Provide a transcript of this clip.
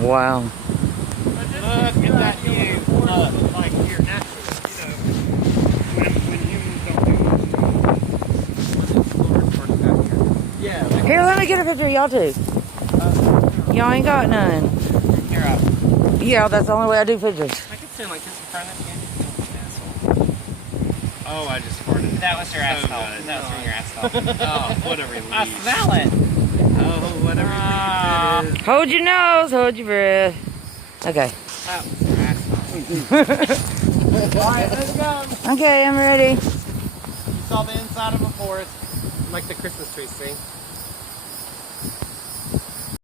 Wow. Look at that view. Look, like here naturally, when humans don't do this. Yeah. Like Here, let me get a picture of y'all too. Y'all ain't got none. here up. Yeah, that's the only way I do pictures. I could stand like this in front of you. Oh, I just farted. That was your asshole. That was from your asshole. Oh, what a relief. I smell it. Oh, what a relief it is. Hold your nose, hold your breath. Okay. That was your asshole. Alright, let's go. Okay, I'm ready. You saw the inside of a forest, like the Christmas tree, see?